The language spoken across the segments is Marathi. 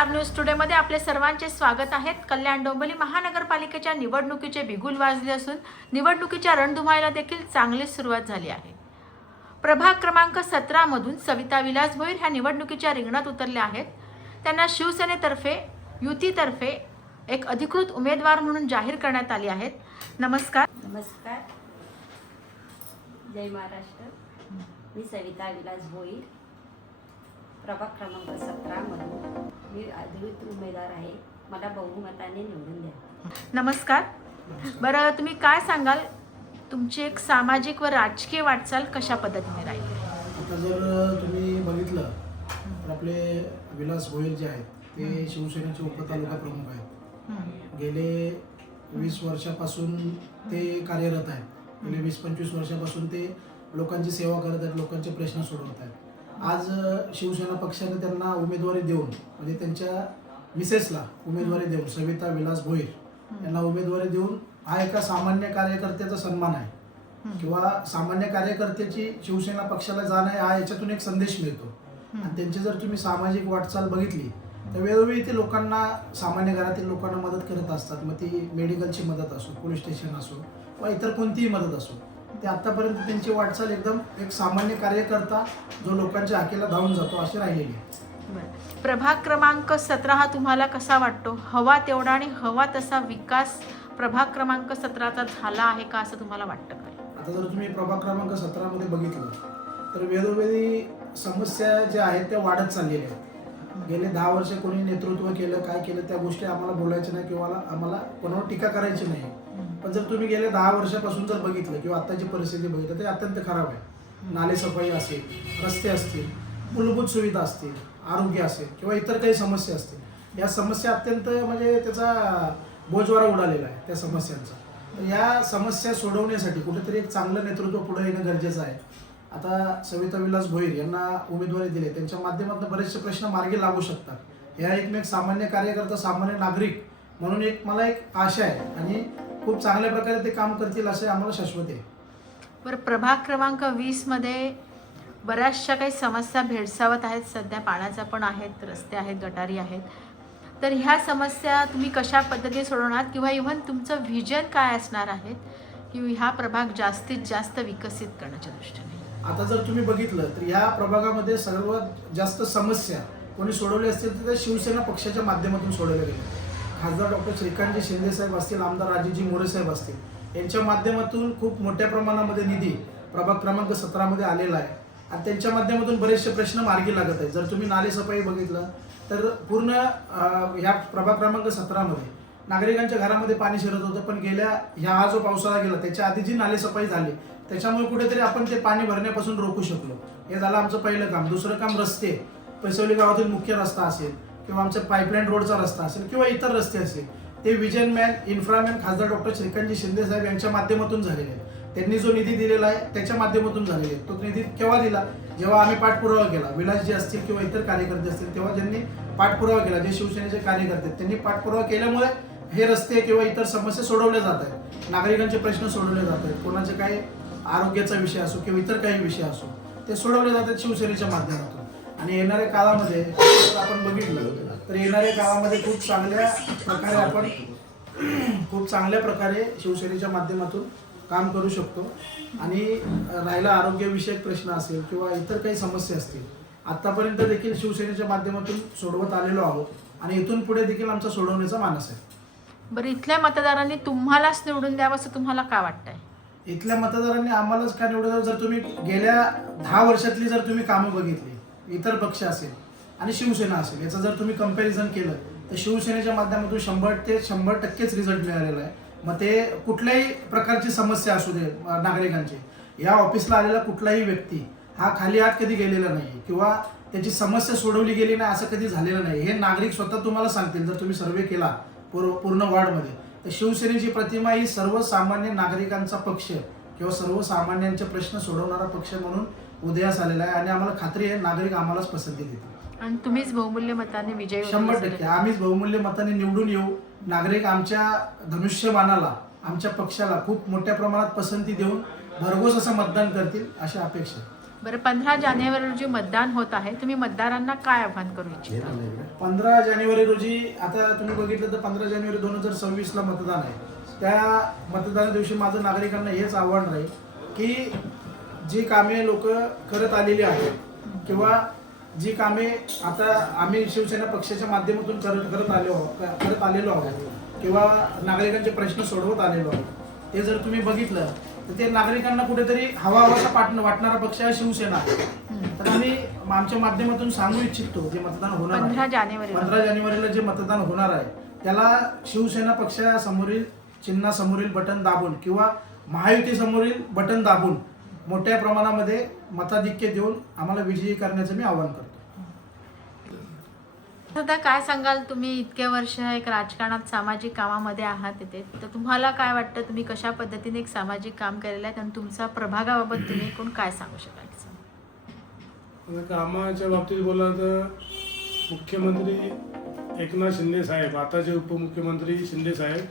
स्टार न्यूज टुडेमध्ये आपले सर्वांचे स्वागत आहे। कल्याण डोंबिवली महानगरपालिकेच्या निवडणुकीचे बिगुल वाजले असून निवडणुकीच्या रणधुमाळीला देखील चांगली सुरुवात झाली आहे। प्रभाग क्रमांक 17 मधून सविता विलास भोईर ह्या निवडणुकीच्या रिंगणात उतरल्या आहेत। त्यांना शिवसेनेतर्फे युतीतर्फे एक अधिकृत उमेदवार म्हणून जाहीर करण्यात आली आहेत। नमस्कार। नमस्कार, जय महाराष्ट्र। मी सविता विलास भोईर, प्रभाग क्रमांक 17 मधून मी अधिकृत उमेदवार आहे। मला बहुमताने निवडून द्या। नमस्कार। बरं, तुम्ही काय सांगाल, तुमची एक सामाजिक व राजकीय वाटचाल कशा पद्धतीने राहील? आता जर तुम्ही बघितलं तर आपले विलास भोईर जे आहेत ते शिवसेनेचे उपतालुका प्रमुख आहेत। गेले 20 वर्षापासून ते कार्यरत आहेत। गेले 20-25 वर्षापासून ते लोकांची सेवा करत आहेत, लोकांचे प्रश्न सोडवत आहेत। आज शिवसेना पक्षाने त्यांना उमेदवारी देऊन, म्हणजे त्यांच्या मिसेसला उमेदवारी देऊन, सविता विलास भोईर यांना उमेदवारी देऊन हा एका सामान्य कार्यकर्त्याचा सन्मान आहे किंवा सामान्य कार्यकर्त्याची शिवसेना पक्षाला जाण आहे, हा याच्यातून एक संदेश मिळतो। आणि त्यांची जर तुम्ही सामाजिक वाटचाल बघितली तर वेळोवेळी ते लोकांना, सामान्य घरातील लोकांना मदत करत असतात। मग ती मेडिकलची मदत असो, पोलीस स्टेशन असो किंवा इतर कोणतीही मदत असो, ते आतापर्यंत त्यांची वाटचाल एकदम एक सामान्य कार्यकर्ता जो लोकांच्या हाकेला धावून जातो अशी राहिलेली आहे। प्रभाग क्रमांक 17 हा तुम्हाला कसा वाटतो? हवा तेवढा आणि हवा तसा विकास प्रभाग क्रमांक 17चा झाला आहे का असं तुम्हाला वाटतं का? आता जर तुम्ही प्रभाग क्रमांक 17 मध्ये बघितलं तर वेळोवेळी समस्या ज्या आहेत त्या वाढत चाललेल्या आहेत। गेले 10 वर्ष कोणी नेतृत्व केलं, काय केलं त्या गोष्टी आम्हाला बोलायच्या नाही किंवा आम्हाला कोणावर टीका करायची नाही। पण जर तुम्ही गेल्या 10 वर्षापासून जर बघितलं किंवा आताची परिस्थिती बघितलं तर अत्यंत खराब आहे। नालेसफाई असेल, रस्ते असतील, मूलभूत सुविधा असतील, आरोग्य असेल किंवा इतर काही समस्या असतील, या समस्या अत्यंत म्हणजे त्याचा बोजवारा उडालेला आहे त्या समस्यांचा। तर या समस्या सोडवण्यासाठी कुठेतरी एक चांगलं नेतृत्व पुढे येणं गरजेचं आहे। आता सविता विलास भोईर यांना उमेदवारी दिली, त्यांच्या माध्यमातून बरेचसे प्रश्न मार्गी लागू शकतात। या एक सामान्य कार्यकर्ता, सामान्य नागरिक म्हणून मला एक आशा आहे आणि खूप चांगल्या प्रकारे ते काम करतील असे आम्हाला शाश्वत आहे। बरं, प्रभाग क्रमांक 20 मध्ये बऱ्याचशा काही समस्या भेडसावत आहेत। सध्या पाण्याचा पण आहेत, रस्ते आहेत, गटारी आहेत। तर ह्या समस्या तुम्ही कशा पद्धतीने सोडवणार किंवा इव्हन तुमचं व्हिजन काय असणार आहे की हा प्रभाग जास्तीत जास्त विकसित करण्याच्या दृष्टीने? आता जर तुम्ही बघितलं तर या प्रभागामध्ये सर्वात जास्त समस्या कोणी सोडवल्या असतील तर त्या शिवसेना पक्षाच्या माध्यमातून सोडवल्या गेल्या। खासदार डॉक्टर श्रीकांतजी शिंदे साहेब असतील, आमदार राजेजी मोरे साहेब असतील, यांच्या माध्यमातून खूप मोठ्या प्रमाणामध्ये निधी प्रभाग क्रमांक 17 मध्ये आलेला आहे आणि त्यांच्या माध्यमातून बरेचसे प्रश्न मार्गी लागत आहेत। जर तुम्ही नालेसफाई बघितलं तर पूर्ण ह्या प्रभाग क्रमांक 17 मध्ये नागरिकांच्या घरामध्ये पाणी शिरत होतं, पण हा जो पावसाळा गेला त्याच्या आधी जी नालेसफाई झाली त्याच्यामुळे कुठेतरी आपण ते पाणी भरण्यापासून रोखू शकलो। हे झालं आमचं पहिलं काम। दुसरं काम रस्ते, पैसवली गावातील मुख्य रस्ता असेल किंवा आमच्या पाईपलाईन रोडचा रस्ता असेल किंवा इतर रस्ते असेल, ते विजन मॅन, इन्फ्रामॅन खासदार डॉक्टर श्रीकांतजी शिंदे साहेब यांच्या माध्यमातून झालेले आहेत। त्यांनी जो निधी दिलेला आहे त्याच्या माध्यमातून झालेले आहेत। तो निधी केव्हा दिला? जेव्हा आम्ही पाठपुरावा केला, विलासजी असतील किंवा इतर कार्यकर्ते असतील, तेव्हा ज्यांनी पाठपुरावा केला, जे शिवसेनेचे कार्यकर्ते त्यांनी पाठपुरावा केल्यामुळे हे रस्ते किंवा इतर समस्या सोडवल्या जात आहेत, नागरिकांचे प्रश्न सोडवले जात आहेत। कोणाचे काही आरोग्याचा विषय असो किंवा इतर काही विषय असो ते सोडवले जातात शिवसेनेच्या माध्यमातून। आणि येणाऱ्या काळामध्ये आपण बघितलं तर येणाऱ्या काळामध्ये खूप चांगल्या प्रकारे शिवसेनेच्या माध्यमातून काम करू शकतो। आणि राहिला आरोग्यविषयक प्रश्न असेल किंवा इतर काही समस्या असतील, आतापर्यंत देखील शिवसेनेच्या माध्यमातून सोडवत आलेलो आहोत आणि इथून पुढे देखील आमचा सोडवण्याचा मानस आहे। बरं, इथल्या मतदारांनी तुम्हालाच निवडून द्यावं असं तुम्हाला काय वाटतंय? इथल्या मतदारांनी आम्हालाच का निवडून? जर तुम्ही गेल्या 10 वर्षातली जर तुम्ही कामं बघितली, इतर पक्ष असेल आणि शिवसेना असेल, याचं जर तुम्ही कंपॅरिझन केलं तर शिवसेनेच्या माध्यमातून 100% रिझल्ट मिळालेला आहे। मग ते कुठल्याही प्रकारची समस्या असू दे नागरिकांची, या ऑफिसला आलेला कुठलाही व्यक्ती हा खाली हात कधी गेलेला नाही किंवा त्याची समस्या सोडवली गेली नाही असं कधी झालेलं नाही। हे नागरिक स्वतः तुम्हाला सांगतील। जर तुम्ही सर्वे केला पूर्ण वार्डमध्ये तर शिवसेनेची प्रतिमा ही सर्वसामान्य नागरिकांचा पक्ष किंवा सर्वसामान्यांचे प्रश्न सोडवणारा पक्ष म्हणून उदयास आलेला आहे आणि आम्हाला खात्री आहे नागरिक आम्हालाच पसंती देतील आणि तुम्हीच बहुमूल्य मताने विजयी 100%। आम्हीच बहुमूल्य मताने निवडून येऊ। नागरिक आमच्या धनुष्यबाणाला, आमच्या पक्षाला खूप मोठ्या प्रमाणात पसंती देऊन भरघोस असं मतदान करतील अशी अपेक्षा आहे। बरं, 15 जानेवारी रोजी मतदान होत आहे. तुम्ही मतदारांना काय आवाहन करू इच्छिता? 15 जानेवारी रोजी आता तुम्ही बघितलं तर 15 जानेवारी 2026ला मतदान आहे. त्या मतदाना दिवशी माझं नागरिकांना हेच आव्हान राहील की जी कामे लोक करत आलेली आहेत किंवा जी कामे आता आम्ही शिवसेना पक्षाच्या माध्यमातून करत आलेलो आहोत किंवा नागरिकांचे प्रश्न सोडवत आलेलो आहोत, ते जर तुम्ही बघितलं तर ते नागरिकांना कुठेतरी हवाहवासा वाटणारा पक्ष आहे शिवसेना. तर आम्ही आमच्या माध्यमातून सांगू इच्छितो जे मतदान होणार 15 आहे, जानेवारी 15 जानेवारीला जे मतदान होणार आहे त्याला शिवसेना पक्षासमोरील चिन्हासमोरील बटन दाबून किंवा महायुती समोरील बटन दाबून मोठ्या प्रमाणामध्ये मताधिक्य देऊन आम्हाला विजयी करण्याचं मी आवाहन करतो. आता काय सांगाल, तुम्ही इतके वर्ष एक राजकारणात सामाजिक कामामध्ये आहात तिथे, तर तुम्हाला काय वाटतं, तुम्ही कशा पद्धतीने एक सामाजिक काम केलेलं आहे आणि तुमच्या प्रभागाबाबत तुम्ही एकूण काय सांगू शकाल? आता कामाच्या बाबतीत बोला तर मुख्यमंत्री एकनाथ शिंदे साहेब, आताचे उपमुख्यमंत्री शिंदे साहेब,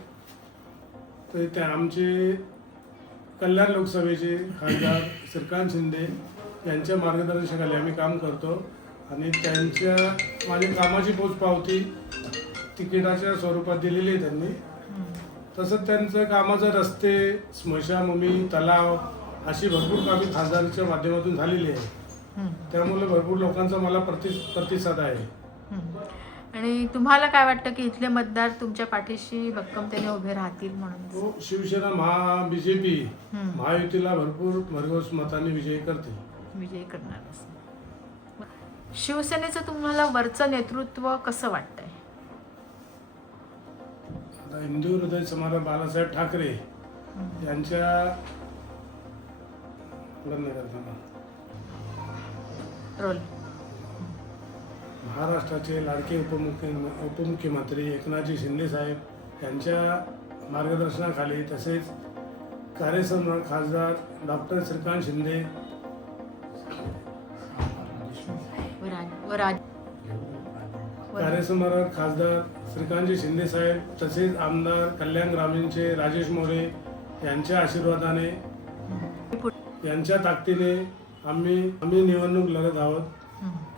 तर ते आमचे कल्याण लोकसभेचे खासदार श्रीकांत शिंदे यांच्या मार्गदर्शनाखाली आम्ही काम करतो आणि त्यांच्या माझी कामाची पोचपावती तिकिटाच्या स्वरूपात दिलेली आहे त्यांनी. तसंच त्यांचं कामाचं रस्ते, स्मशानभूमी, तलाव अशी भरपूर कामे खासदाराच्या माध्यमातून झालेली आहे. त्यामुळे भरपूर लोकांचा मला प्रतिसाद आहे. आणि तुम्हाला काय वाटतं की इथले मतदार तुमच्या पाठीशी भक्कमतेने उभे राहतील म्हणून? तो शिवसेना BJP महायुतीला भरपूर भरघोस मताने विजयी करते. विजयी करणार असं. शिवसेनेचं तुम्हाला वरचं नेतृत्व कसं वाटतंय? आता हिंदू हृदय सम्राट बाळासाहेब ठाकरे यांच्या रोल महाराष्ट्राचे लाडके उपमुख्यमंत्री एकनाथजी शिंदे साहेब यांच्या मार्गदर्शनाखाली तसेच कार्यसम्राट खासदार डॉक्टर श्रीकांत शिंदे, कार्यसम्राट खासदार श्रीकांतजी शिंदे साहेब तसेच आमदार कल्याण ग्रामीणचे राजेश मोरे यांच्या आशीर्वादाने, यांच्या ताकदीने आम्ही निवडणूक लढत आहोत.